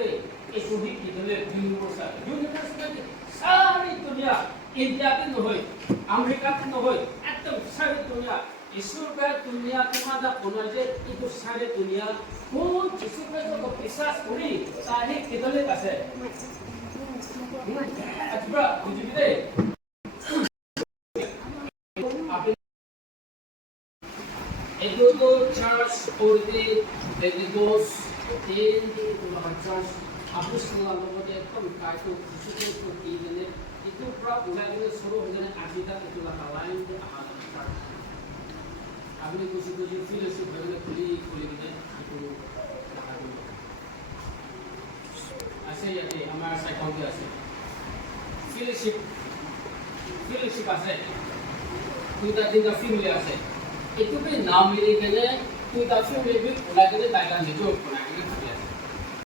করে এই শহীদ কি দিলে ইউনিভার্স মানে সারি দুনিয়া ইন্ডিয়াতে নহয় আমেরিকাতে নহয় একদম সারি দুনিয়া ईश्वर दुनिया तुम्हारा होना जे इतो सारे दुनिया को ईश्वर का जो विश्वास करी ताहे कितने कैसे अच्छा बुझी भी दे itu tuh church seperti Pentecost tin tuh church aku selalu mau itu kaitu khususnya seperti ini itu berapa bulan ini suruh dengan agita itu lah lain itu ahad church আপনি খুশি খুশি ফিলোসফি ভাবে খুলি দিলে একটু টাকা দিব আছে ইয়াতে আমার সাইকোলজি আছে ফিলোসফি আছে দুইটা তিনটা ফ্যামিলি আছে একটু নাম মিলে গেলে দুইটা ফ্যামিলি বি ওলা গেলে দায়িত্ব নিতে হবে